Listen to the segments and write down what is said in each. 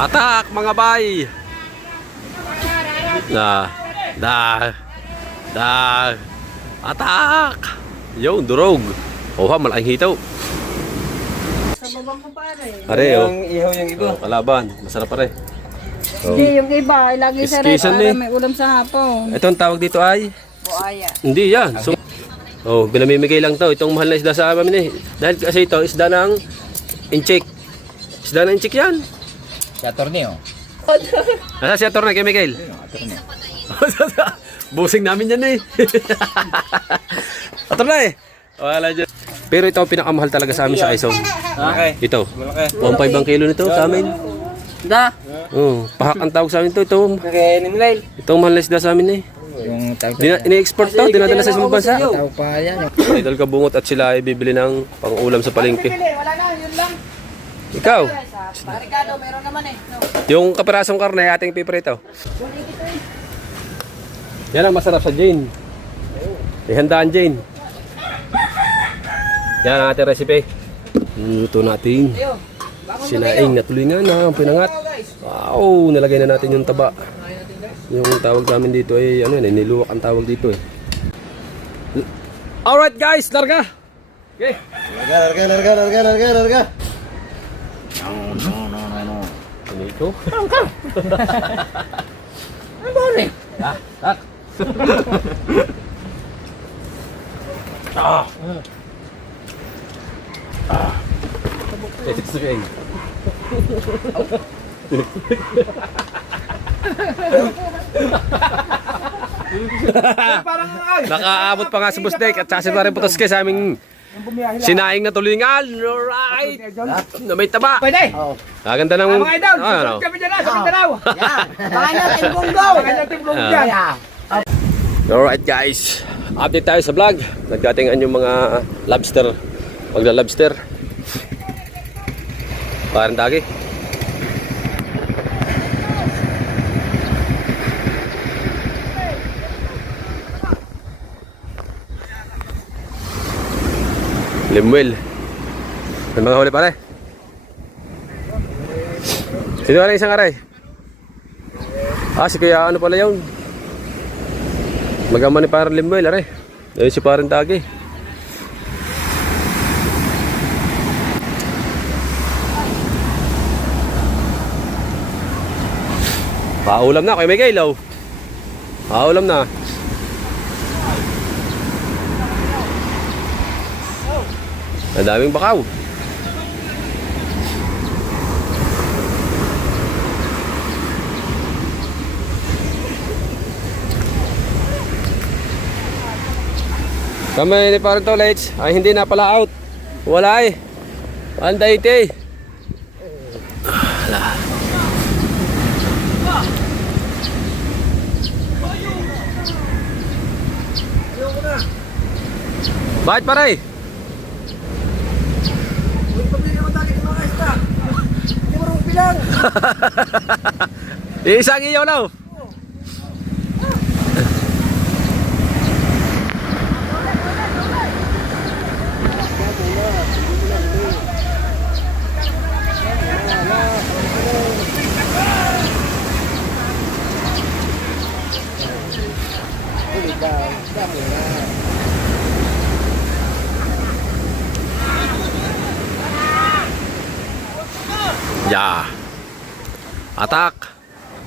Atak mga bay. Atak. Yo, durog. Oha, malaking hitaw. Sa babang ko pare. Pare, oh. Ihaw yung iba. Oh, kalaban. Masarap pare. Oh. Hindi, yung iba ay lagi sa red Iskisan para eh. may ulam sa hapon. Ito ang tawag dito ay? Buaya. Hindi yan. So, oh, binamimigay lang to. Itong mahal na isda sa amin eh. Dahil kasi ito, isda ng inchik. Isda ng inchik yan. Si attorney oh. Nasa si Ator na kay Miguel? Busing namin yan eh. Ator na eh. Wala dyan. Pero ito ang pinakamahal talaga sa amin sa Quezon. Okay. Ito. Malaki. 1.5 ang kilo nito sa amin. Da. Oh, pahak ang tawag sa amin to. Okay, Nimlail. Itong mahal na isda sa amin eh. Yung tawag Ini-export to, dinadala sa ibang bansa. tawag pa yan. Idol Kabungot at sila ay bibili ng pang-ulam sa palengke. Wala na, yun lang. Ikaw, Ricardo, meron naman eh. No. yung kapirasong karne ating piprito. Yan ang masarap sa Jane. Ihandaan Jane. Yan ang ating recipe. Luto natin. Sinaing na tulingan na pinangat. Wow, nilagay na natin yung taba. Yung tawag namin dito ay ano yan, niluwak ang tawag dito eh. Alright guys, larga. Okay. Larga. Ano ito? Ano ba rin? Tak. Ah. Ah. It's okay. Nakaabot pa nga si Busdek at sasi na rin putoske sa aming sinaing na tulingan. Alright. Na may taba. Pwede. Kaganda ng... Mga idol, ano? kami dyan sa Mindanao. Baka natin bunggaw. Baka natin vlog dyan. Alright guys, update tayo sa vlog. Nagdatingan yung mga lobster. Magla-lobster. Parang dagi. Limwell. May mga huli pare. Sino ka na isang aray? Ah, si Kuya ano pala yun? Magama ni parang Limwell aray. Ayun si parang dagi. Paulam na, Kuya Miguel oh. Paulam na. Ang daming bakaw. Kami ni parang tolets ay hindi na pala out. Wala eh. Anday ite. Wala. Bakit pare? Isang iyaw lang. Ya. Atak.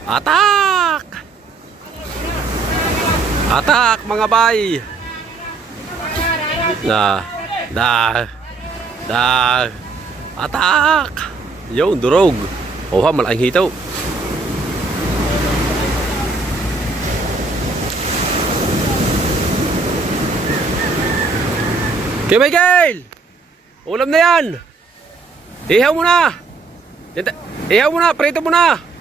Atak. Atak mga bay. Atak. Yo, durog. Oha, malaking hitaw. Kay Miguel! Ulam na yan! Ihaw mo na! Ihaw mo na! Prito mo na!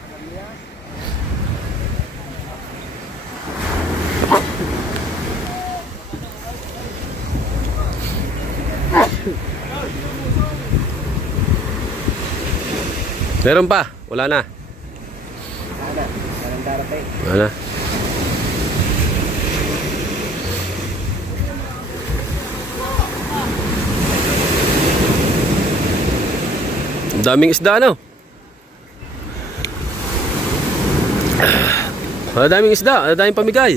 Meron pa? Wala na? Wala na. Daming isda no. Ang daming isda, ang daming pamigay.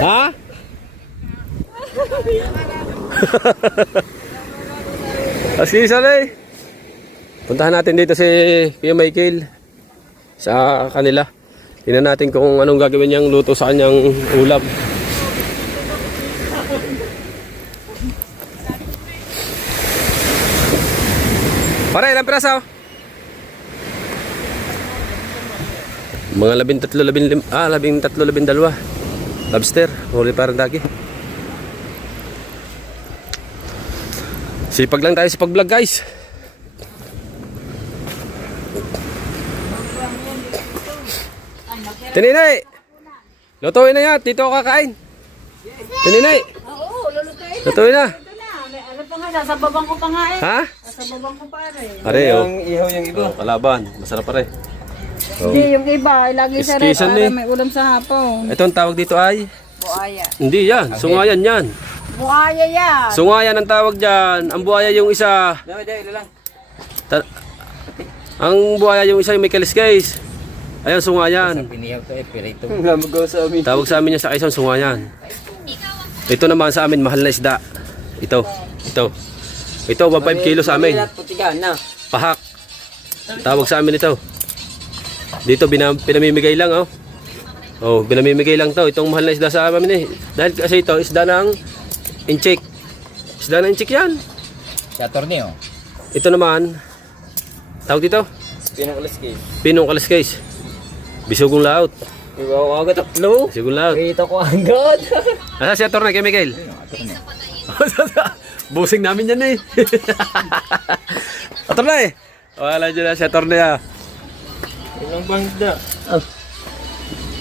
Ha? Askisan eh. Puntahan natin dito si Kuya Michael sa kanila. Tingnan natin kung anong gagawin niyang luto sa kanyang ulam. Pare, ilang piraso? Mga 13, 12 lobster, huli parang dagi. Sipag lang tayo sa pag-vlog, guys. Tininay! Lutuin na yan, dito ako kakain. Tininay! Oo, lulutuin na. Lutuin na. Ito na. Ano pa nga, sasababang ko pa nga eh. Ha? Sasababang ko pa rin. Pare, oh. Ihaw yung iba. Oh, kalaban, masarap pare. Hindi, yung iba, lagi sa rin Iskisan para eh. may ulam sa hapon. Ito ang tawag dito ay? Buaya. Hindi yan, sungayan yan. Buaya yan. Sungayan ang tawag dyan. Ang buhaya yung isa. Dami lang. Ang buhaya yung isa yung may kaliskais. Ayan, sungayan. Pinihaw to eh, pirito. Namagaw sa amin. Tawag sa amin yung sa Quezon, sungayan. Ito naman sa amin, mahal na isda. Ito. Ito 1.5 kilo sa amin. Putigan na. Pahak. Tawag sa amin ito. Dito pinamimigay lang, oh. Oh, pinamimigay lang to. Itong mahal na isda sa amin eh. Dahil kasi ito, isda ng inchik. Isda ng inchik yan. Sa torneo. Ito naman, tawag dito, Pinukulas kayo. pinong kaliskais. Bisugong laot. Iba ko agad tatlo. Bisugong laot. Kita ko agad. Asa si Ator na kay Miguel? Busing namin yan eh. Ator na eh. Wala dyan na si Ator na yan. Ilang bangda.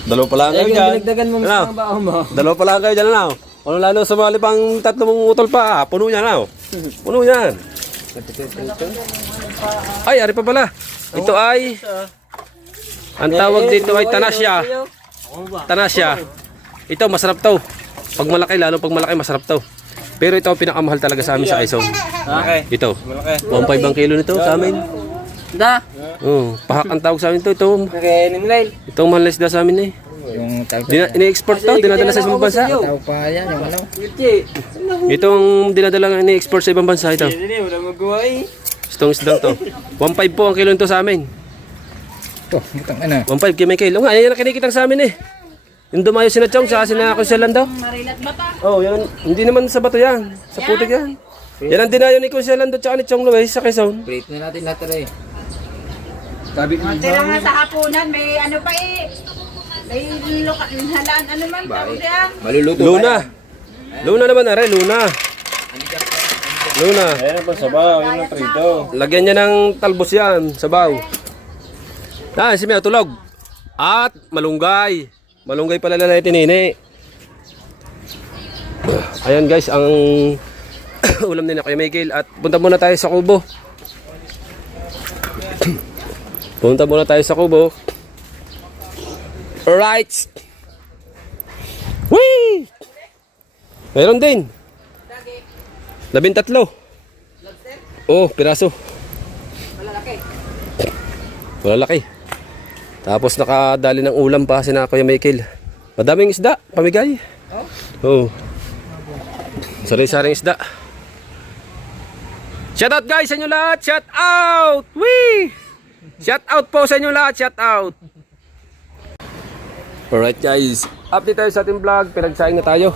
Dalawa pa lang kayo dyan. Binagdagan mo Ano? sa bao mo. Dalawa pa lang kayo dyan ano? Ano lalo sumali pang 3 mong utol pa. Puno yan ano? Puno yan. Ay, ari pa pala. Ito ay, ang tawag dito ay tanasya. Tanasya. Ito masarap to. Pag malaki, lalo pag malaki masarap to. Pero ito ang pinakamahal talaga sa amin sa Quezon. Okay. Ito. Malaki. 1.5 ang kilo nito sa amin. Da. Oh, pahak ang tawag sa amin to. Ito, Okay, nimlail. itong mahal na isda sa amin eh. Yung tawag Ini-export to, dinadala sa ibang bansa. tawag pa yan, yung ano. Itong dinadala ini-export sa ibang bansa ito. Hindi, wala magawa eh. Itong isdang to. 1.5 po ang kilo nito sa amin. Ito, butang ano. 1.5 kay Michael. O nga, yan ang kinikitang sa amin eh. Yung dumayo sina Chong, saka sina Kunselan daw. Marilat ba pa? Oh, yan. Hindi naman sa bato yan. Sa putik yan. Yan ang dinayo ni Kunselan daw tsaka ni Chong Luis sa Quezon. Plate na natin lahat rin. Sabi ko, Tira nga sa hapunan, may ano pa eh. May halaan, ano man tawag yan? maluluto Luna. Luna naman na rin, Luna. Luna. Ayan pa sabaw, yun ang trito. Lagyan niya ng talbos yan, sabaw. Ah, si Mia tulog. At malunggay. Malunggay pala na tinini. Ayan guys, ang ulam din na Kuya Michael. At punta muna tayo sa kubo. Punta muna tayo sa kubo. Alright. Whee! Meron din. 13. Oh, piraso. Malalaki. Tapos nakadali ng ulam pa si na Kuya Michael. Madaming isda, pamigay. Oh. Sari-saring isda. Shout out guys sa inyo lahat. Shout out. Wee! Shout out po sa inyo lahat. Shout out. Alright guys. Update tayo sa ating vlog. Pinagsaing na tayo.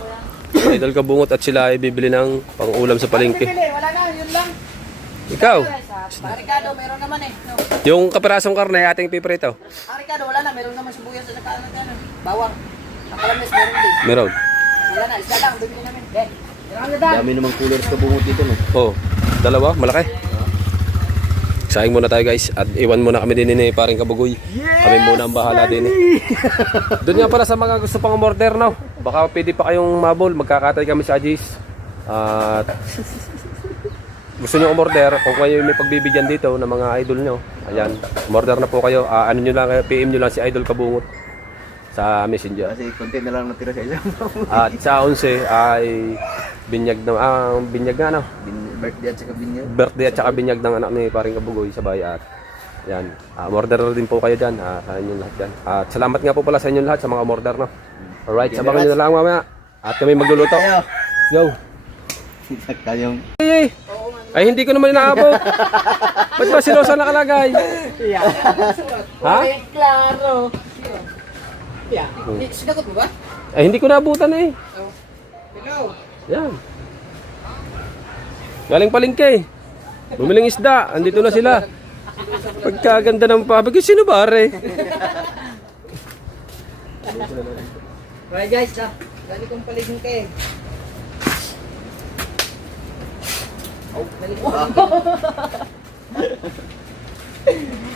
Idol Kabungot at sila ay bibili ng pang-ulam sa palengke. Bili, wala na, yun lang. Ikaw, Ricardo, meron naman eh. No. yung kaperasong karne ating piprito. Ricardo, wala na, meron naman sibuyas sa nakaano ano. Bawang. Nakalamis, meron din. Meron. Wala na, isda lang, bibili namin. Ben, meron na dan. Dami namang coolers Kabungot dito, no? Oh, dalawa, malaki. Saing muna tayo guys at iwan muna kami din ni paring Kabugoy. Kami muna ang bahala din eh. Doon nga pala sa mga gusto pang umorder no. Baka pwede pa kayong mabol, magkakatay kami sa Ajis. At gusto nyo umorder, kung kayo may pagbibigyan dito ng mga idol nyo, ayan, umorder na po kayo. Ano nyo lang, PM nyo lang si Idol Kabungot sa Messenger. Kasi konti na lang natira sa isang At sa 11 ay binyag na binyag nga ano, birthday at saka binyo. birthday at saka binyag ng anak ni Paring Kabugoy sa Bayat. Yan. Order din po kayo diyan sa inyong lahat diyan. At salamat nga po pala sa inyong lahat sa mga order no. Alright, sabangan niyo na lang mamaya. At kami magluluto. Let's go. Kayong Ay hindi ko naman inaabot. Ba't ba si Rosa nakalagay? Ha? Klaro. Yeah. Sinagot mo ba? Ay hindi ko naabutan eh. Hello. Yan. Galing palengke. Bumiling isda. Andito na sila. Pagkaganda ng pabig. Sino ba are? Right guys, dali kong paligin kayo.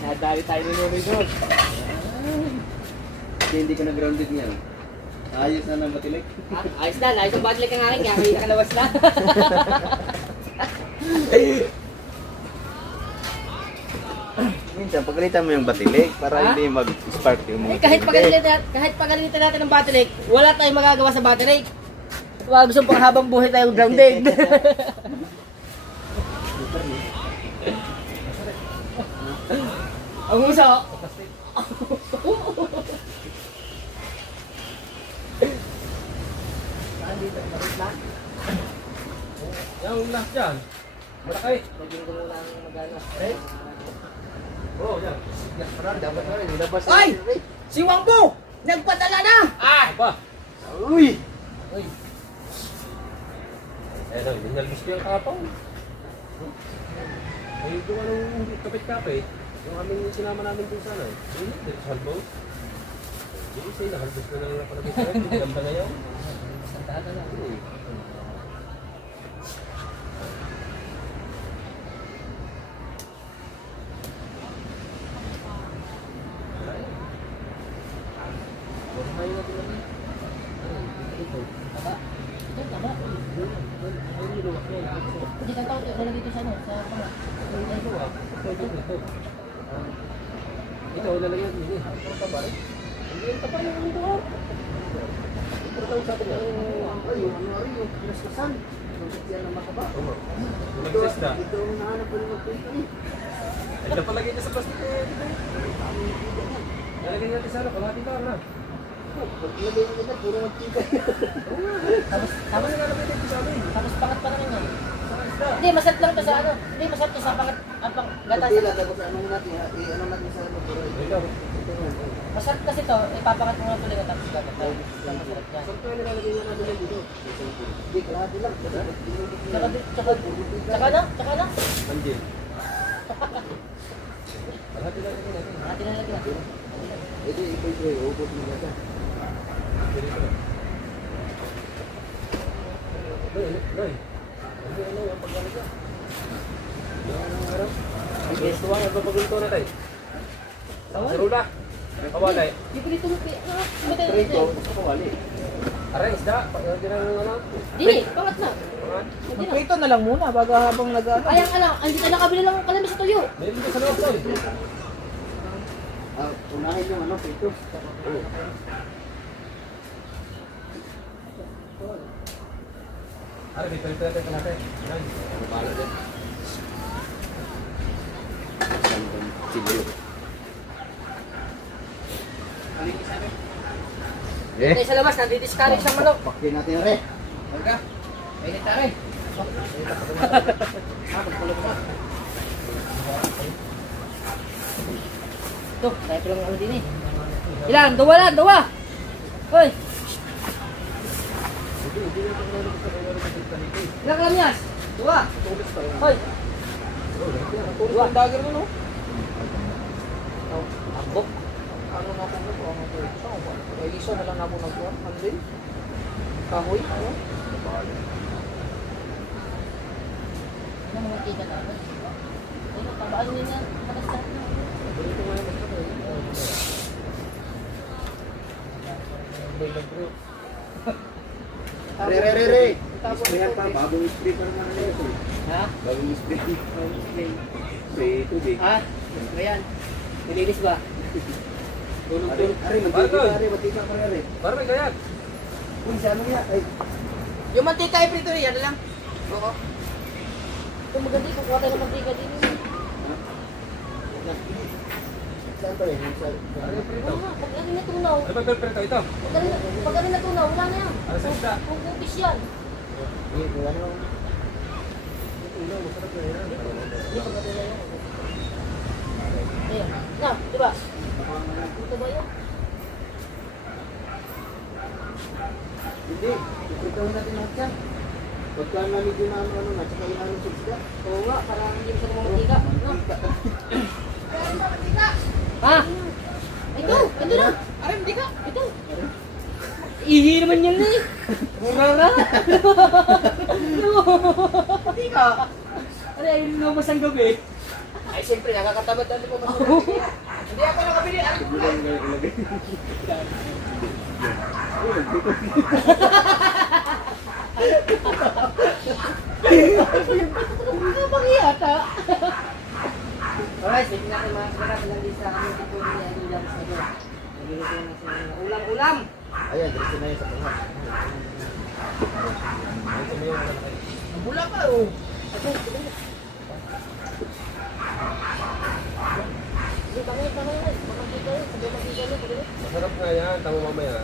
Nadali tayo ni Nomi doon. hindi ko na grounded niyan. Ayos na ng batilik. Ayos na, ayos ang batlik ang akin, kaya may nakalabas na. Minsan pagalitan mo yung batilik para hindi mag-spark yung mga Kahit pagalitan natin ng battery, wala tayong magagawa sa battery. Wala gusto pang habang buhay tayong grounded. Ang uso. Yung last dyan. Malaki. Lagyan ko muna ang magana. Oo, yan. dapat na rin ilabas. Ay! Si Wangpo! Nagpadala na! Ba? Uy! Ayun o, binalbis ko yung kapang. Ay, kung anong kapit-kapit, yung aming sinama namin dun sana eh. Yun, dito sa halbos. Yung isa, nakalbos na lang nakalabis na rin. Gamba na yun. Santada na. Hindi ka tao, nalagay ito sa ano, sa panga. Ito, lalagyan din eh. Ang tabari. Hindi yung tabari ng ito ha. Ito tayo sa atin yan. Yung pinaskasan. Yan ang mataba. Mag-test na. Ito ang nahanap ko ng pwede. Ay, napalagay niya sa plastic ko. Lalagyan natin sa ano, kalahati lang na. Pag-ilagay ko na, puro magtika. Tapos nilalagay natin sa amin. Tapos pangat pa naman yan. Sa isda. Hindi, masat lang to sa ano. Hindi, masat to sa pangat. Ang pang gatas. Pagkila, tapos anong natin, ano natin sa ano, puro Ito. Masat kasi to, ipapangat mo lang tuloy na tapos gatas. Ang masarap yan. Saan kaya nilalagay niya natin yan dito? Hindi, kalahati lang. Tsaka na. Anjil. Kalahati lang natin. Natin na lagyan. Ito, ito, ubod mo na siya. Loy. Ano yung paglalagay? Ang gusto nga, magpapagulto na tayo. Sa rula. Kawalay. Yung pinito mo, Ito, gusto ko wali. Aray, isda. Paglalagay na ano. Hindi, pangat na. Hindi na. Prito na lang muna baga habang nag-ano. Ay, ang alam, hindi na nakabili lang ang kalamis sa tuyo. Meron dito sa loob tayo. Unahin yung ano, ito. Aray, dito natin kalahati. Yan. Ano pala din? Siguro. Hindi sa labas, nandidiscourage ang manok. Pakyan natin rin. Huwag mainit na rin. Ito, tayo ko lang ano din eh. Ilan? Dawa lang, dawa! Hoy! Ilan ka lang yas? Dawa! Hoy! Tulo ang dagger mo no. Ambok. Ano na ako nito? Ano ko? Ay isa na lang ako nagkuhan. Andin. Kahoy. Ano? Ano mga kita na? Ano, tabaan nyo na. Patas lahat na. Re. Sprayan pa, bagong spray pa naman na ito. Ha? Bagong spray. Spray tubig. Ha? Ayan. Nilinis ba? Tulog-tulog. Parang may kayat. Yung mantika ay prito yan lang. Oo. Kung maganda, kukuha tayo ng mantika din. Oo nga, pag ano natunaw. Ay, magpapirito ito. Pag ano natunaw, wala na yan. Ano sa isda? Kung kupis yan. Ayan. Na, di ba? Ito ba yun? Hindi, ikaw natin lahat yan. Pagka medyo na ano na, tsaka yung ano sa Oo nga, parang hindi mo sa mga mantika. No? Ha? Ito, ito na. Ay, mantika. Ito. Ihi naman yan eh. Murara. Mantika. Ano, ay lumabas ang gabi. Ay, siyempre, nakakatamad na po. Hindi ako nakabili. Kapag yata. Alright, sige natin mga kapatid lang din sa aming tipo ni Anilang sa doon. Nagluluto na sila ng ulam-ulam. Ayan, diretso na yun sa pangat. Bula pa oh. Tama yun. Makakita yun. Sabi makikita yun. Masarap nga yan. Tama mamaya.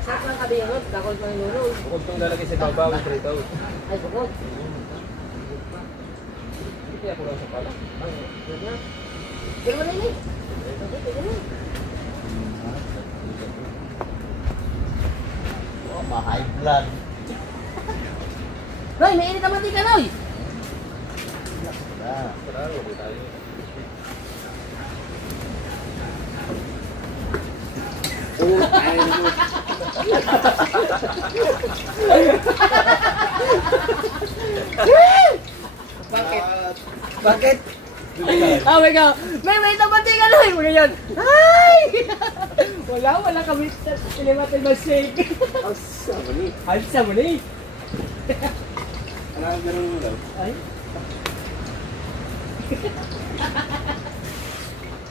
Masarap lang kabi yun. Kakol pa yung lolo. Bukod itong lalagay sa babaw, prito. Ay, bukod. Hindi kaya ko lang sa pala. Yun na. Pero wala yun eh. Pwede na. Oh, ma-high blood. Noy, may init ang mantika, Noy. Sarap, okay tayo. Bakit? Oh my God. May init ang mantika, Noy. Mga yan. Ay! Wala kami. Pinimatay mag-shake. Asa mo ni? Ay, sa mo ni. Ano ang ganun mo daw? Ay.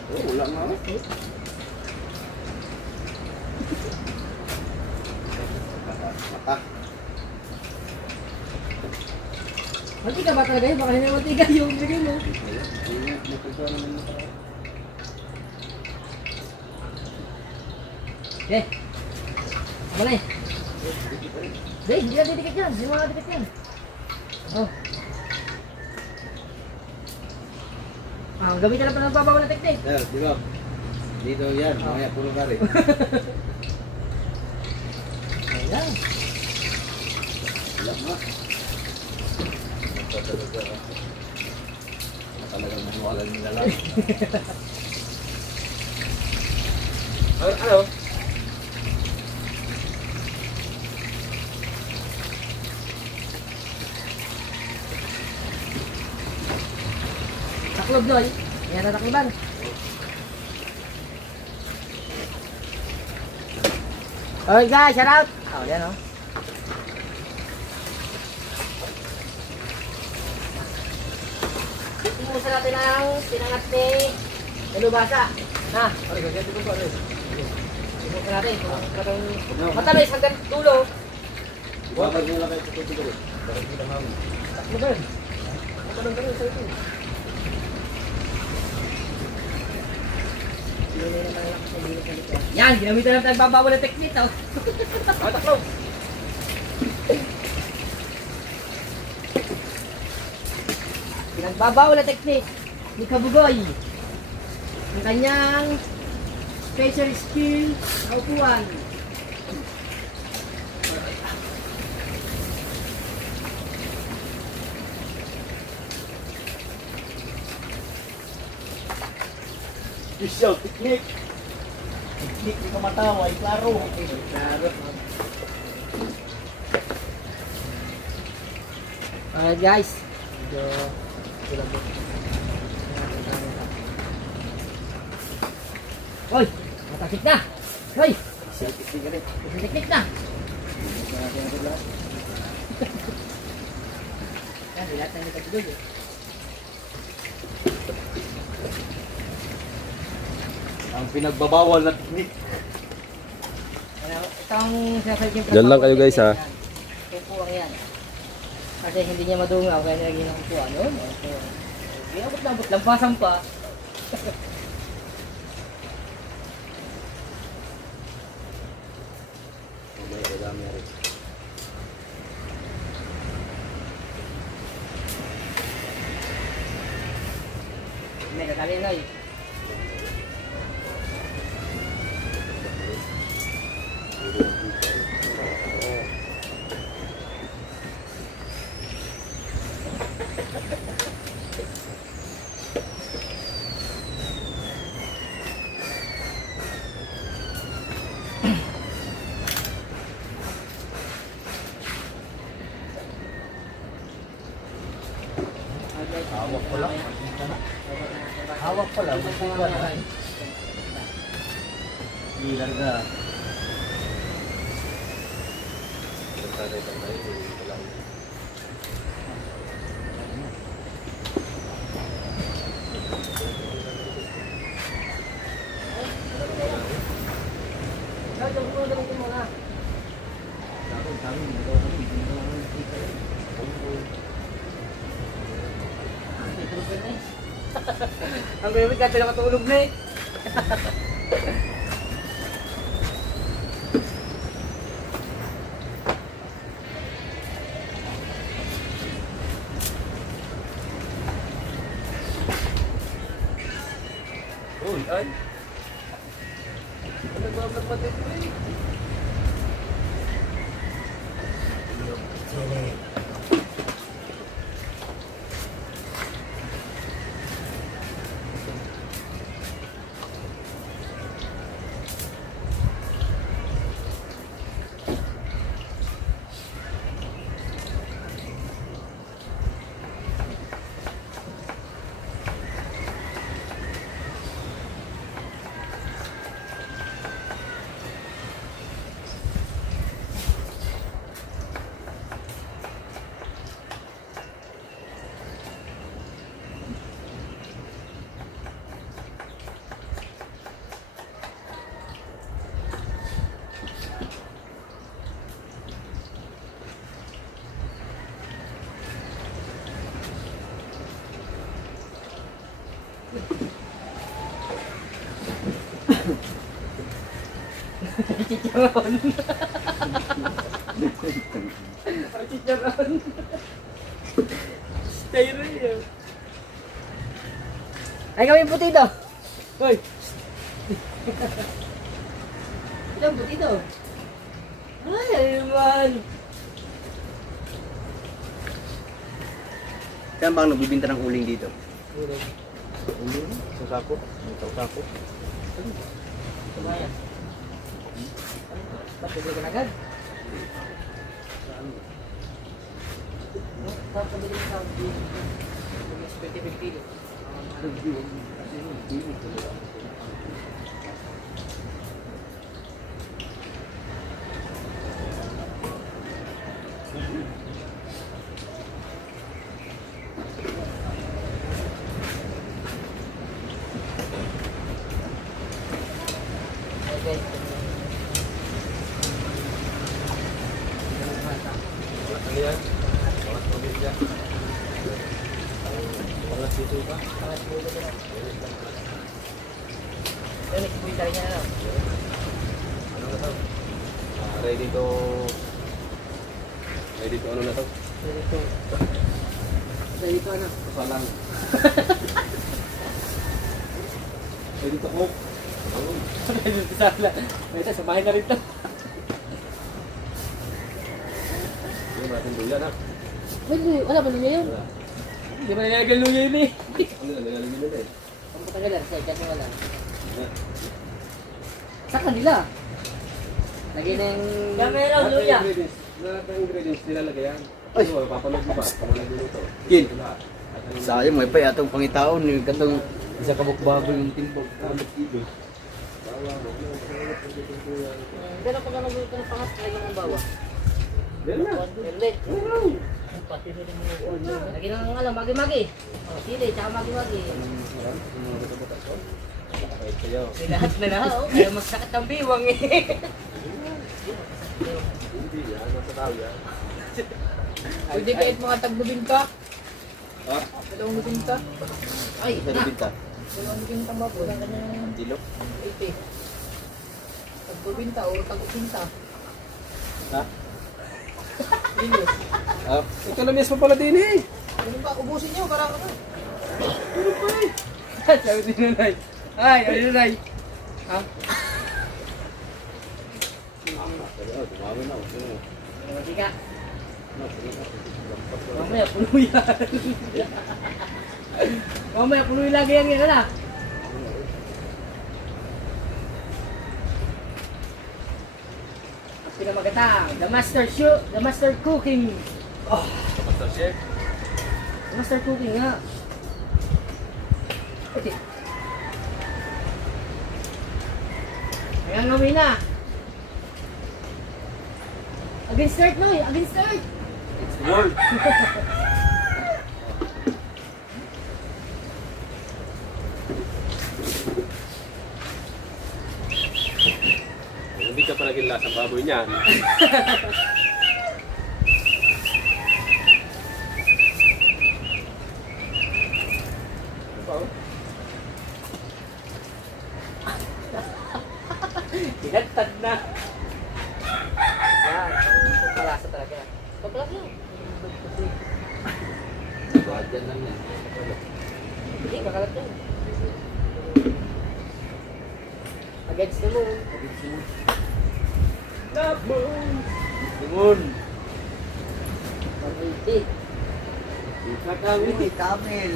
Oh, wala nga. Mata. Mantika ba talaga yun? Baka hindi mantika yung bigay mo. Okay. Ako na eh. Hindi na didikit yan. Hindi mga didikit yan. Oh. Gamitin na pa ng babaw na teknik. Sir, dito. Dito yan, mamaya puro kari. Ayan. Wala nga. Talagang manuwalan nila lang. Ano? Taklob doy. Yan na takloban. Okay guys, shout out. Oh, yan oh. Tingnan natin ang pinangat ni Elubasa. Ha? Ano, gagawin ko pa rin. Tingnan natin kung matamis hanggang dulo. Bakit nyo lang kayo sa tubig ulit? Takloban. Tanong ka rin sa ito. Yan, ginamitan natin ang babawal na technique. Oh. Taklo! Pinagbabawal na technique ni Kabugoy. Ang kanyang special skill sa upuan. Special technique. Technique di kamatawa, klaro. Klaro. Alright guys. Medyo kulabot. Hoy! Matakit na! Hoy! Special technique ka rin. Teknik na! Yan, dilat na nito dito. Ang pinagbabawal na technique. Ano, itong sinasabi yung Diyan lang kayo, guys, ha? Kukuha yan. Kasi hindi niya madungaw, kaya nilagyan ng kuha. Ano? Abot-abot lang, pasang pa. May kakali na eh. Hawak ko lang. Hawak ko lang. Bilang na. Ang gawin ka, sila matulog na eh. Uy, ay. Nagbablog pa dito eh. Chicharon. Chicharon. Stay real. Ay kami putito. Hoy. Ilang putito? Ay, ayun. Saan bang nagbibinta ng uling dito? Uling? Sa sako? Sa sako? Kumaya. Ba't pwede ka na agad? Ba't pwede ka sa mga 25 kilo? Okay. Ano yan? Pangat probinsya. Pangat dito ba? Pangat mo ito na. Yan, ikipuita rin yan. Ano na to? Ready to... Ready to ano na to? Dito ano? Kasalang. Ready to cook. Dito sana. Ito, samahin na rin to. Hindi natin duyan ha. Wala ba luya yun? Wala. Hindi ba nilagay luya yun eh? Ano na, nagalagin nila eh. Ang patagalan, sa ikan mo wala. Sa kanila. Lagay na yung... Kamera, luya. Lahat ng ingredients nilalagay yan. Ay! Papanood mo ba? Kung ano niluluto. Kin. Lahat. At anong- Sayang, may pa yatong pangitaon. Yung katong isa kabukbago yung timbog. Kilo. Pero pag nagluto ng pangat, lagyan ng bawa. Meron na. Perlet. Lagyan ng magi-magi. Sili, tsaka magi-magi. May lahat na lahat, oh. Kaya masakit ang biwang eh. Pwede kahit mga tag-lubinta. Ha? Dalawang lubinta. Ay, Sa binta. dalawang lubinta ba po? Lang kanyang Tilok. 80. Tag-lubinta o tag-ubinta. Ha? Kilos. Ah, Ito na mismo pala din eh. Ano ba? Ubusin niyo, karang ano? Ano ba eh? Sabi ni Nanay. Ay, ano Nanay? Ha? tumawin na. Hindi ka. Mamaya puno yan. Mamaya puno yung lagi yan yan, ha? Pinamagatang, the master cooking. Master Chef. The master cooking, ha? Okay. Ayan, gawin na. Against start, Noy. Against start. World. Hindi ka pa naging lasang baboy niyan. Tinagtad na. Yan. Pagkalasa talaga. Pagkalasa. Dyan lang yan. Hindi, kakalat yan. Against the moon. Love moon. Limon. 180. Uy, Kamil.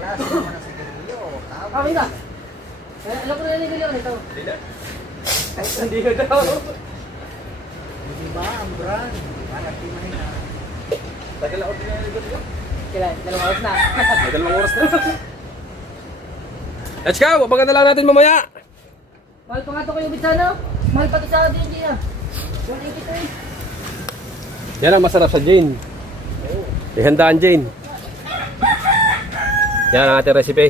Lasa naman na sigarilyo. Okay ka? Alam ko na nilili ko nito. Hindi na. Hindi ko daw. Hindi ba ang brand? Hanap di man na. Tagal ako din na. Kailan? 2 oras na. May 2 oras na. Let's go! Abangan na lang natin mamaya. Mahal pa nga ito kayo bitsano. Mahal pa ito sa atin, hindi na. 180 to eh. Yan ang masarap sa Jane. Ihandaan Jane. Yan ang ating recipe.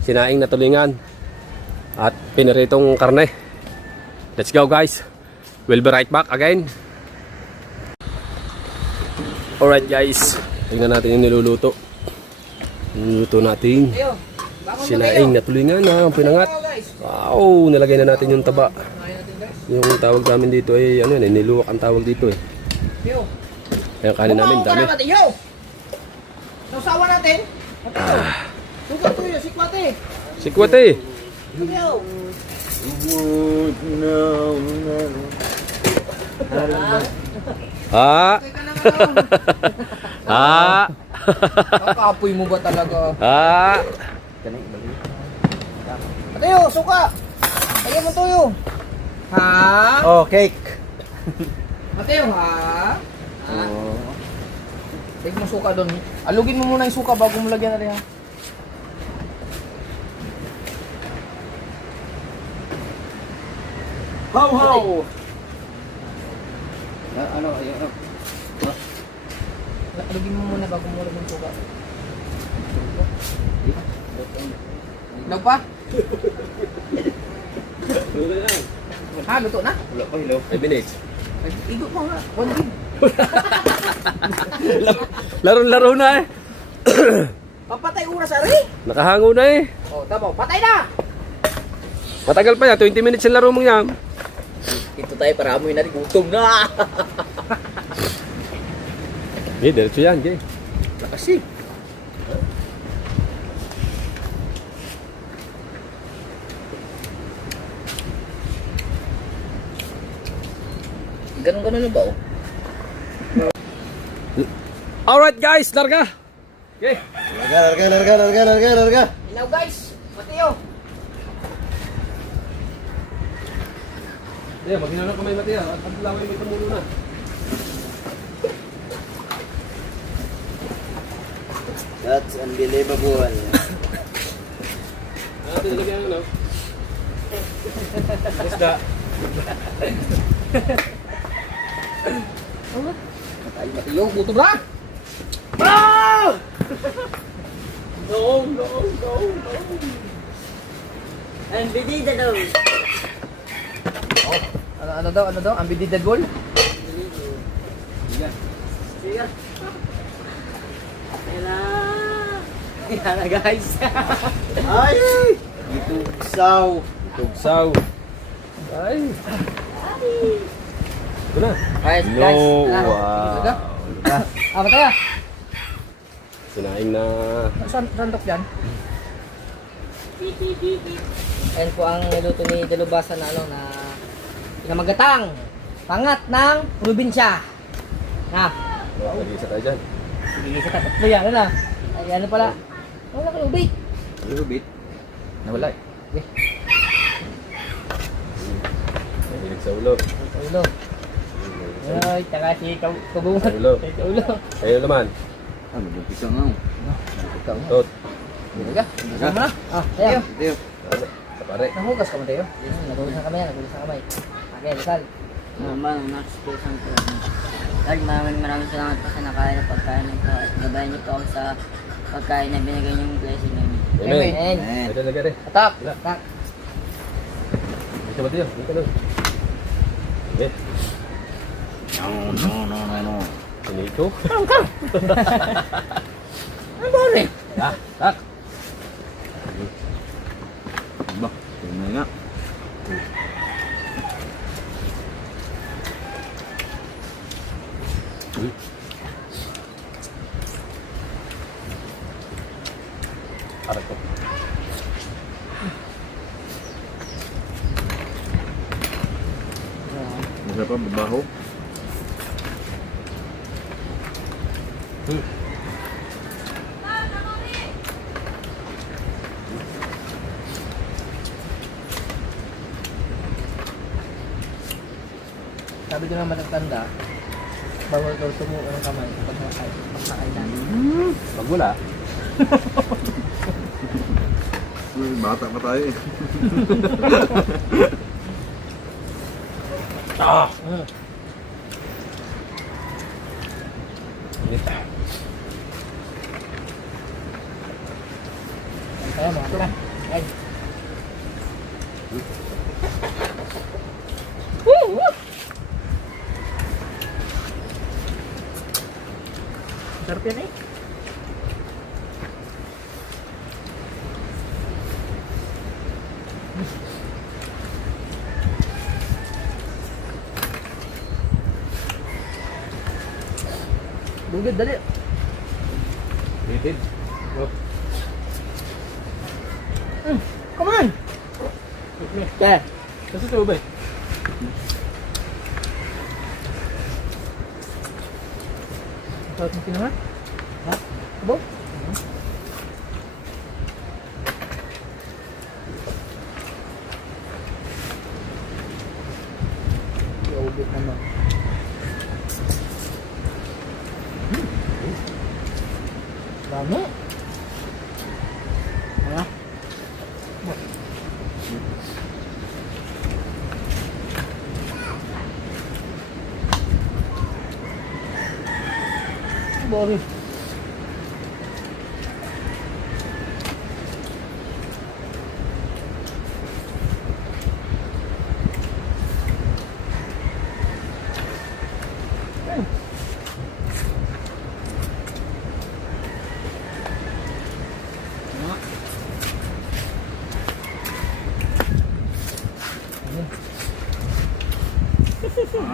Sinaing na tulingan. At piniritong karne. Let's go guys. We'll be right back again. Alright guys. Tingnan natin yung niluluto. Niluluto natin. Ayo. Bakon na Sinaing na tulingan na pinangat. guys. Wow, nilagay na natin yung taba. Kaya natin guys. Yung tawag namin dito ay ano yan, niluwak ang tawag dito eh. Yo. Ayan kanin namin, Bumaon ka dami. na natin. Yo. Sausawa natin. Sugat to yun. Sikwate. Sikwate. Yo. Ha? Teka na nga. Ha? Kakapoy mo ba talaga? Ha? Atayo, suka. Ayaw mo tuyo. Ha? Oh, cake. Atayo, ha? Ha? Take mo suka doon. Alugin mo muna yung suka bago mo lagyan na rin ha. How, how? Ano, ayun. Alugin mo muna bago mo lagyan yung suka. Ilaw pa? Ha, luto na? Wala pa, hello. 5 minutes. Igot mo nga. 1 gig. Laro-laro na eh. Papatay oras ari. Nakahango na eh. Oh, tama. Patay na. Matagal pa yan, 20 minutes yung laro mong yan. Ito tayo para amoy natin gutom na. Eh, diretso yan, Jay. Kasi. Ganun-ganun na ba oh? Alright guys, larga. Okay. Larga. Ilaw guys. Matiyo. Yeah, maghina ng kamay mati at paglaway mo tumulo na. That's unbelievable. Natin nilagyan ano? Isda. Tayo matiyo, gutom na! No, no, no, no. And bidida daw. Oh, ano daw? Ang bididad ball? Sige. Yan na guys. Ay! Itugsaw. Tugsaw. Ay. Ito na. Guys, No, guys. wow. Mataya. Sinaing na. Saan tok dyan? Ayan po ang niluto ni Dalubasa na pinamagatang pangat ng probinsya. Na, Nag-isa tayo dyan. sige sa tatlo yan, ano? Ay, ano pala? Wala ka ubit. Lubit. Nawala. Okay. Nahilig sa ulo. Ulo. Ay, taka si kabungat. Ulo. Sa ulo. Kayo naman. Ano, magpisa nga. Ikaw. Tot. Talaga? Sama na? Tayo. Tayo. Sa pare. Nahugas ka mo tayo? Nagulis na kamay yan, nagulis na kamay. Okay, Rizal. Naman, nasa-spacean ko. Lord, maraming salamat po sa nakain na pagkain nito at gabayan niyo po ako sa pagkain na binigay niyong blessing namin. Amen. Amen. Ito lagay rin. Atak. Wala. Atak. Ito ba tayo? Dito lang. Okay. No. Sinito. Ano ba rin? Tak. Tak. Ba, tingnan nga. Arat ko. Masarap pa, babaho. Sabi ko naman nagtanda, bawal daw tumuo ng kamay pag nakainan. Pag wala. Bata pa tayo eh. Ah! Kaya mga ka. Ay. Sarap yan eh. Bugid, dali. Litid. Oh. Come on! Kaya. Kasi ito ba? Sarap mo kinaman? Ha? Abo? Iubit naman. Dami. Ano? Boring.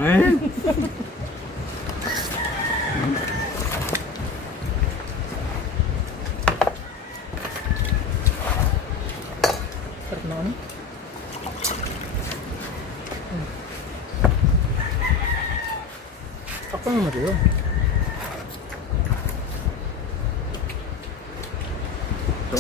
Ay! Sarap na ano? Ako naman yun. Ito.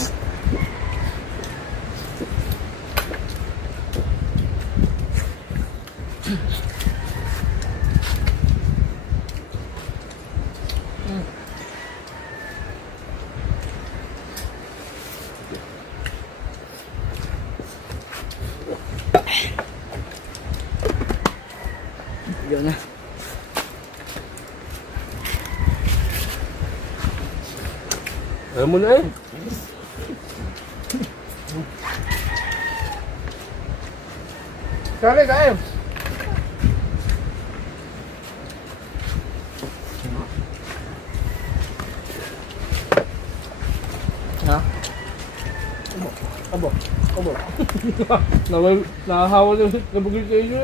Yun na. Alam mo na eh. Kare, kaya. Ha? Abo. Abo. Nahahawa na nabugil sa inyo.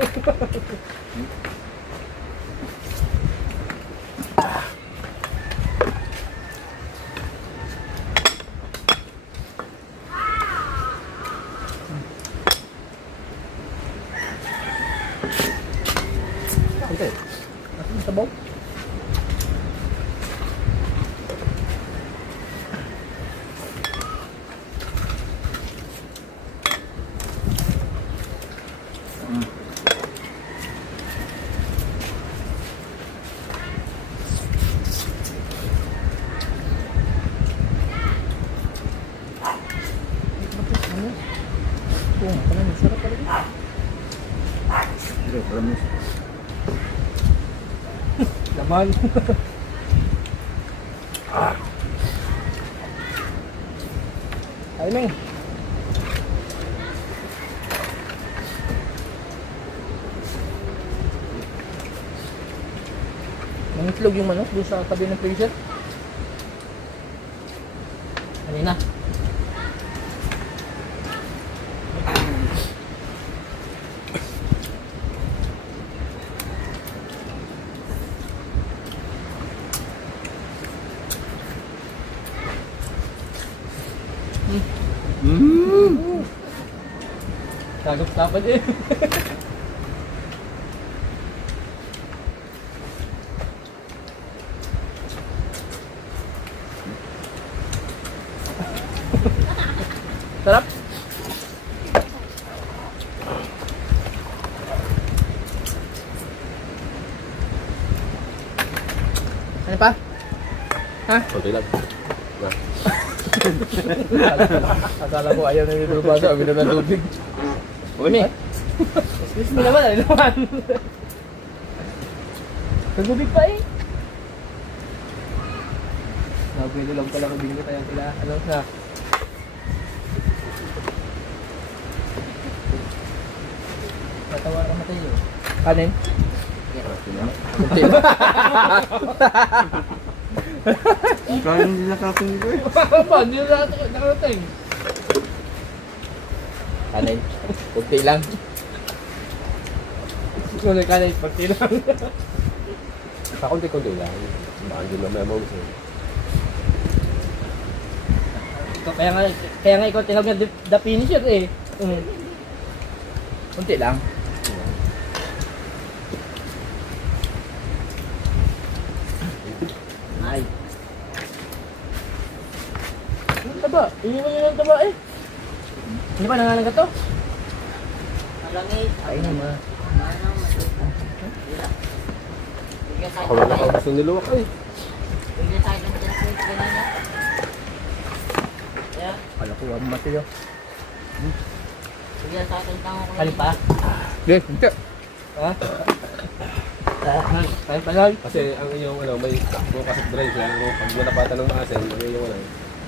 Okay. Ang sabaw. Sarap talaga. Laman. Ay, Ming. Nangitlog yung manok doon sa tabi ng freezer. Kanina. Sagap dapat eh. Sarap. Ano pa? Ha? Konti lang. Na. Akala ko ayaw na nito basa, abi na ng tubig. Uni. Excuse me naman, ano naman? Nagubig pa eh. Nagpwede lang pala kung binigay tayo sila. Ano na? Natawa ka matay yun. Kanin? Kunti. Kaya hindi nakakunin ko eh. Pa, hindi na nakarating. Kanin. Kunti lang. Kunti kanin, kunti lang. Sa konti-konti lang. Baka hindi na may amount. Kaya nga ikaw tinawag na the finisher eh. Kunti lang. Ay. Ang taba. Iniwan nyo ng taba eh. Hindi ba nangangalan ka to? Malangit. Ay naman. Ano, matuto. Bigyan sa Ako wala akin. akong gusto niluwak eh. Bigyan sa akin ng chance ganyan. Yeah. Kala ko ang matiyo. Bigyan sa akin tango ko. Kali pa? Hindi, hindi. Ha? Kaya pa lang. Kasi ang iyong ano, may takbo kasi drive yan. Ano, pag manapatan ng maasin, ang iyong ano,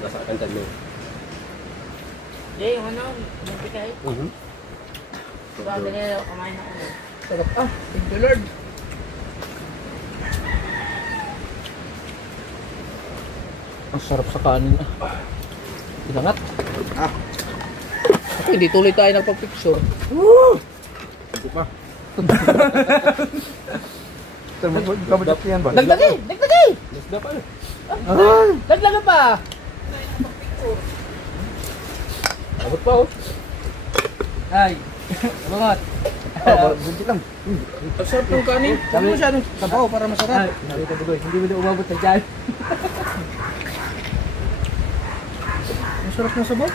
nasa kantan mo. Hindi, yung ano, yung pikay. Diba, ganyan kumain ako. Sarap ah. Thank you Lord. Ang sarap sa kanin ah. Pinangat. Ah. Ako hindi tuloy tayo nagpapicture. Ito pa. Kabadap yan ba? Dagdagi! Dagdagi! Nasda pa eh. Dagdagan pa! Abot pa oh. Ay! Abangat! Bunti lang. Ang sarap ng kanin. Sabi mo siya nung sabaw para masarap. Ay, sabi ko Bugoy, hindi mo na umabot sa dyan. Ang sarap ng sabaw.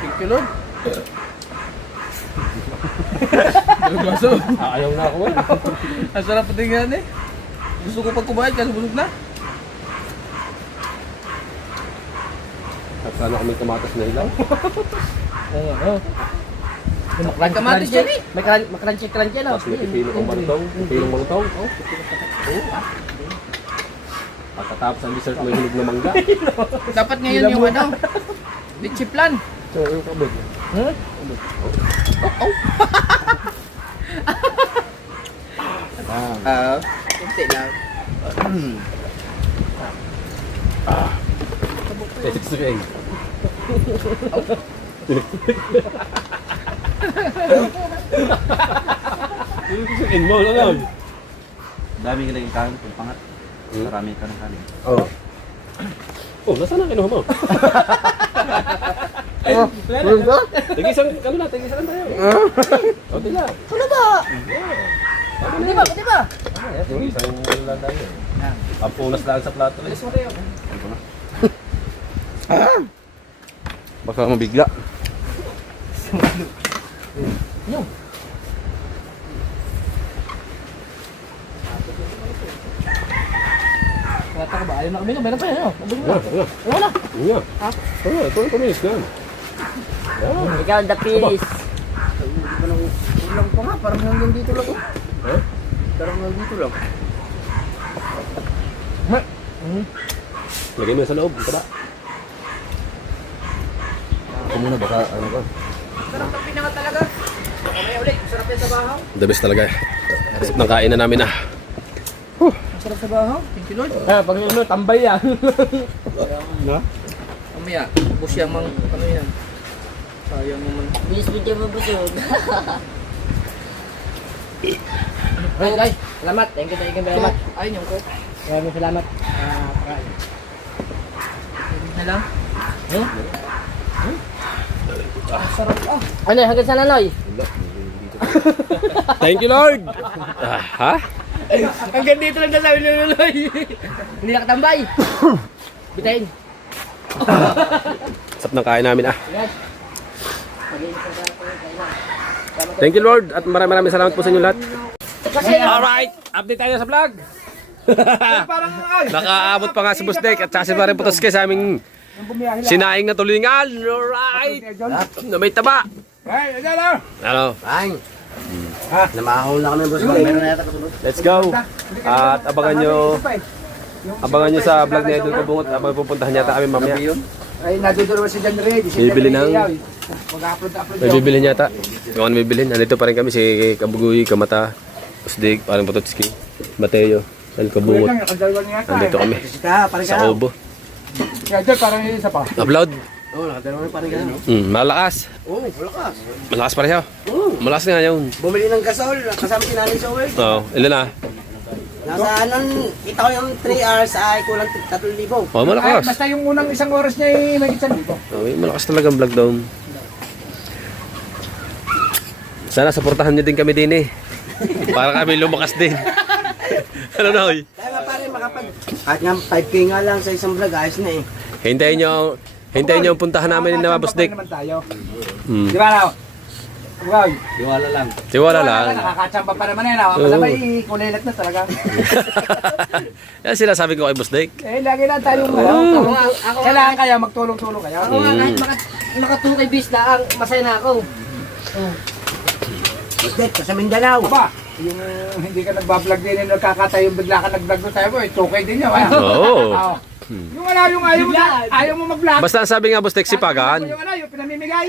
Thank you Lord. Ayaw na ako eh. Ang sarap pa tingnan eh. Gusto ko pag kumain kasi busog na. At sana kami kamatas na ilaw. Oo, oo. May kamatis dyan eh. May crunchy-crunchy yan. Tapos may pipino kong malutong. Pipinong malutong. Oh. Pagkatapos ang dessert may hinog na mangga. Dapat ngayon yung ano. Litchi plan. So, yung kabog. Huh? Kunti lang. Sige. Sige mo lang. Dami ka naging kain, pangpangat. Marami ka ng kanin. Oh. Oh, nasaan ang kinuha mo? Tigisan, ano na, tigisan tayo. O, tila. Ano ba? Di ba? Di ba? Tigisan lang tayo. Papunas lang sa plato. Alis mo tayo. Baka mabigla. Yung. Kata ka ba? Ayaw na kami no? Meron pa yan. Wala. Iya. Ano, ito ang kumis yan. Ikaw, the piece. Ulang pa nga. Parang hanggang dito lang. Ha? Parang hanggang dito lang. Lagay mo sa loob, taba. Ako muna baka ano ka. Sarap ng pinangat talaga. Mamaya ulit. Sarap yan sa bahaw. The best talaga. Sarap ng kain na namin ah. Sarap sa bahaw. Thank you Lord. Pag ano, tambay yan. Mamaya. Bus yung mang ano yan. Sayang naman. Bilis video mo busog. Hey guys. Salamat. Thank you very much. Ayun yung coke. Maraming salamat. Na lang. Sarap ah. Ano, hanggang sa Laloy? Thank you, Lord! Ha? Hanggang dito lang nasabi ni Laloy. Hindi nakatambay. Bitayin. Sarap ng kain namin ah. Thank you, Lord. At maraming salamat po sa inyo lahat. Alright! Update tayo sa vlog! Nakaabot pa nga si Busdek at saka si Maring Potoske sa aming sinaing na tulingan. Alright! Na may taba. Ano? Bang! Namahol na kami boss. Meron na yata kasunod. Let's go! At abangan nyo sa vlog ni Idol Kabungot. Abang pupuntahan yata kami mamaya. Ay, naduduro si John Ray. Bibili ng... Mag-upload May bibilhin yata. Yung ano may bibilhin. Nandito pa rin kami si Kabugoy, Kamata, Busdek, Maring Pototske, Mateo, Idol Kabungot. Nandito kami sa Obo. Parang isa pa. Upload. Oo, nakadalawa na parang gano'n. Malakas. Oo, malakas. Malakas pa rin siya. Malakas nga yun. Bumili ng gasol, kasama si Nanay Zoe. Oo. Ilan na? Nasa anong, kita ko yung 3 hours ay kulang 3,000. Oh, malakas. Basta yung unang isang oras niya ay may kitsan dito. Oh, malakas talaga ang vlog down. Sana supportahan niyo din kami din eh. Para kami lumakas din. Ano na, oy? Kaya nga pare makapag, kahit nga 5K nga lang sa isang vlog, ayos na eh. Hintayin niyo ang puntahan namin ni Busdek. naman tayo. Hmm. Di ba na? Wow. Iwala lang. Tiwala lang. Nakakatsamba pa naman yan. Masabay kulilat na talaga. Yan sila sabi ko kay Busdek. Eh, lagi lang tayong kailangan kaya magtulong-tulong kayo. Ako nga kahit makatukay bis na ang masaya na ako. Busdek, sa Mindanao. Aba, yung hindi ka nagbablog din, yung nagkakatayo, bigla ka nag-vlog doon tayo mo, tukay din yun. Oo. Yung ano, yung ayaw mo mag-vlog. Basta ang sabi nga Busdek sipagan. Yung ano, yung pinamimigay.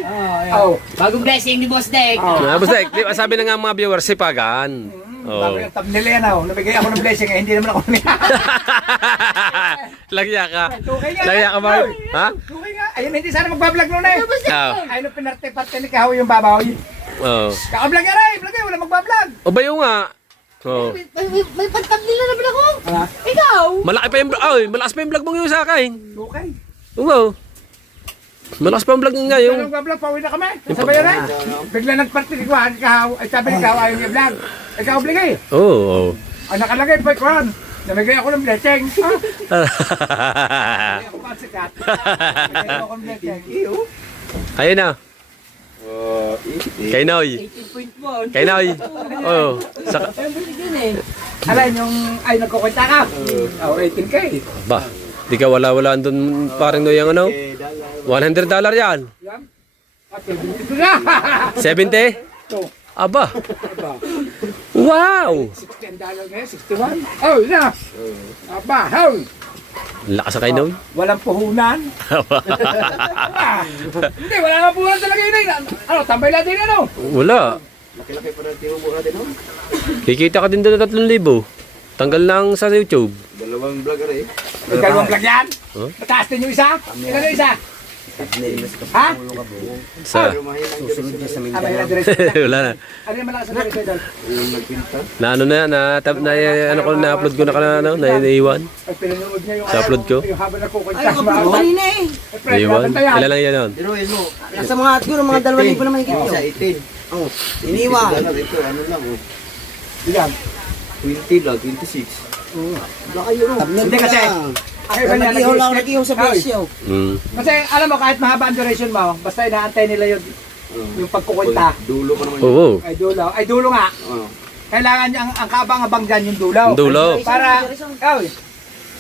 Oh, bagong blessing ni Boss Dek. Busdek, di ba sabi na nga mga viewers sipagan. Bago yung thumbnail yan ako, namigay ako ng blessing, hindi naman ako niya. Lagya ka. Tukay nga. Lagya ka ba? Ha? Tukay nga. Ayun, hindi sana magbablog noon eh. Oo. Ayun, pinarte-parte ni Kahoy yung babaw. Oo. Kaka-vlog yan eh, vlog eh, wala magbablog. O bayo nga. Oo. May pantambli na naman ako. Ha? Ikaw? Malaki pa yung ay, malakas pa yung vlog mo yung sa akin. Tukay. Oo. Malakas pa ang vlog nga Yung yung. magbablog, pauwi na kami. Sabay yan eh. Bigla nagparte ni Kuhan, ay sabi ni Kahoy, ayaw niya vlog. Ikaw obligay. Oo. Ang nakalagay pa Kuhan. Namigay ako ng blessing. Ako pa sikat. Namigay ako ng blessing. Iyo. Ayun na. Kay Noy. 18.1. Kay Noy. Oo. Alay, yung ay nagkukwenta ka. Oh, 18K. Ba, di ka wala doon parang Noy ang ano? $100 yan. Yan. At dito na. 70? Aba. Wow! $16 ngayon, 61. Oh, na. Aba, how? Lakas sa kainaw. Walang puhunan. Hindi, wala nga puhunan talaga yun. Ano, tambay natin ano? Wala. Laki-laki pa ng tinubo natin, no? Kikita ka din doon ng 3,000. Tanggal lang sa YouTube. Dalawang vlogger eh. May dalawang vlog yan? Huh? Mataas din yung isa? Ilan yung isa? Ha? Sa... Pero mahina ang susunod niya sa Ah, may address. Wala na. Ano yung malakas na address doon? Yung nagpinta. Na ano na, ano ko, na-upload ko na na, ano, naiiwan. Ay, pinanood niya yung Sa upload ko? Yung habang nakukwenta. Ay, ako po kanina eh. Naiiwan. Ilan lang yan yun? Pero yun mo. Nasa mga siguro mga 2,000 naman yung Isa kito. 18. Oh, Iniwan. Ito, ano lang, oh. Ilan? 20 lang, 26. Baka yun. Hindi kasi. Ay, ba niya Nag-ihaw lang, nag-skip? nag-ihaw sa presyo. Mm. Kasi alam mo, kahit mahaba ang duration mo, basta inaantay nila yung pagkukwenta. Dulo pa naman yun. Oo. Ay dulo nga. Oh. Kailangan niya, ang kaabang-abang dyan yung dulo. Yung dulo. Para,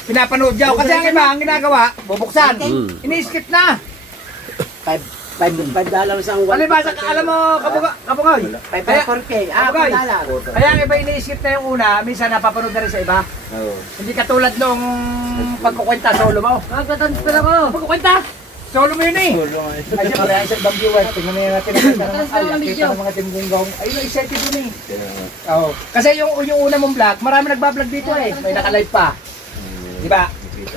pinapanood niya. Kasi ang iba, ang ginagawa, bubuksan. Mm. Ini-skip na. $5 ang Palibasa, alam mo, kapungoy. Kaya, 4K. Kabugay. Kaya ang iba ini-skip na yung una, minsan napapanood na rin sa iba. Oo. Hindi katulad nung pagkukwenta solo mo. Magtatransfer ako. Pagkukwenta, solo mo yun eh. Ay, siyempre, ay sa ibang viewer, tingnan na natin ang ganda ng ay, ang kita ng mga tinggong. Ayun, excited yun eh. Oo. Kasi yung una mong vlog, marami nagbablog dito eh. May naka-live pa. Di ba?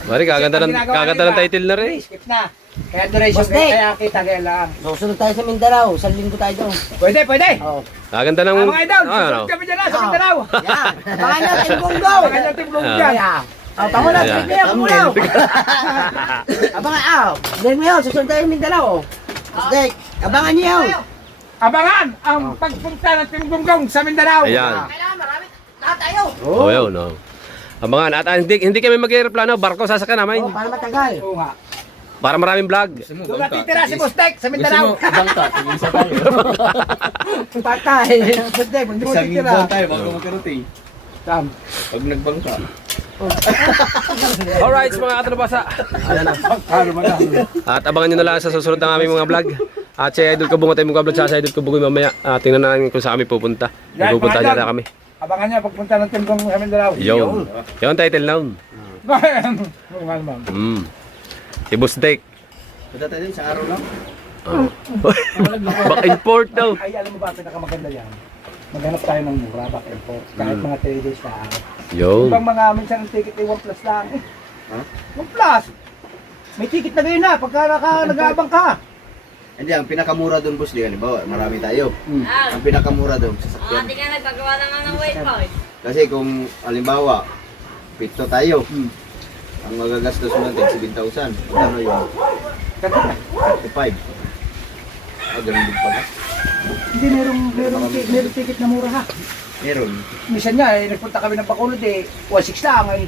Mari, kaganda ng title na rin. Skip na. Kaya duration, Boss Dave. kaya kita, kaya lang. Susunod tayo sa Mindanao. Isang linggo tayo doon. Pwede, pwede. Oo. Kaganda ng... Mga idol, ano? susunod kami dyan na sa Mindanao. Yan. Baka natin bunggaw. Baka natin vlog dyan. Oh, tama na. Ayan. Tignan mo lang. Abangan, Dahil mo yun. Susunod tayo sa Mindanao. Boss Dave, abangan niyo yun. Abangan ang pagpunta ng Tinggong sa Mindanao. Ayan. Kailangan marami. Lahat tayo. Oh, yun, no. Abangan. At hindi kami mag-aeroplano. Barko sasakyan namin. Oh, para matagal. Oo nga. Para maraming vlog. Doon natitira si Boss Tek sa Mindanao. Patay. Boss Dave, hindi mo titira. tayo bago magkaroting. Sam. Pag nagbangka. Alright, mga katrabasa. Ayan na. At abangan nyo na lang sa susunod ng aming mga vlog. At si Idol Kabungo tayo mga vlog sa Idol Kabungo mamaya. Tingnan natin kung saan kami pupunta. Yan, Pupunta mga niya idol. na kami. Abangan niya pagpunta ng Tinggong sa Mindanao. Yun. Yun title noun. Oo nga naman. Si Boss Dake. Punta tayo sa araw lang. Back and forth daw. Ay, alam mo ba, pinakamaganda yan. Maghanap tayo ng mura, back and forth. Kahit mga 3 days na araw. Yun. Ibang mga minsan ang ticket ay 1 plus lang. Ha? 1 plus! May ticket na ngayon na, pagka nag-aabang ka. Hindi, ang pinakamura doon, boss, di halimbawa, marami tayo. Ang pinakamura doon, sasakyan. Hindi ka nagpagawa lang ng wifi. Kasi kung, halimbawa, 7 tayo. Ang magagastos mo natin, 7,000. Ano yun? 35. Ganun din pala. Hindi, merong ticket na mura ha. Meron. Minsan nga, nagpunta kami ng Bacolod eh, 1.6 lang eh.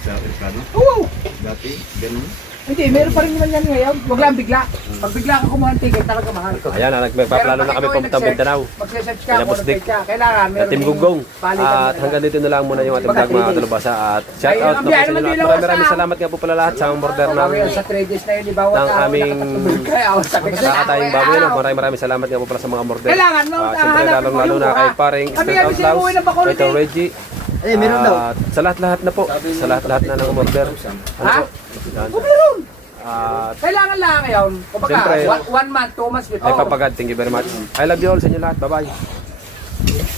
Sa Aeroplano. Oo! Dati, ganun. Hindi, meron pa rin naman yan ngayon. Huwag lang bigla. Pag bigla ka kumuha ng ticket, talaga mahal. Ayan, nagpaplano na kami pumunta Mindanao. Magsesearch ka Kaya kung Boss ano Dick. ka. Kailangan, Sa meron Team ding Gunggong. palitan At na hanggang dito na lang muna yung ating vlog mga katalabasa. At shout Ayun, out ang na po biyahe sa inyo naman lahat. din ako Maraming sa- salamat nga po pala lahat sa order Kami namin. sa 3 days na yun, di bawat Ng araw aming nakakatulog kayo. Sabi ko sa Kakatayang baboy na. Maraming salamat nga po pala sa mga order. Kailangan mo, Siyempre hanapin lalong mo lalo yung na mura. kay paring Kami Straight kami Out siya umuwi ng Louse, Bacolod kay Tol eh. Reggie. Meron daw. At sa lahat-lahat na po. Sa lahat-lahat na ng order. Ano Ha? po? Yan. O meron. At Kailangan lang ngayon. Kumbaga, Siyempre. 1 month, 2 months before. ay papagad. Thank you very much. I love you all sa inyo lahat. Bye-bye.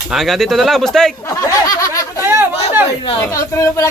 Hanggang dito na lang, Boss Dake! Kaya tayo, mga idol. Ikaw, tuloy na pala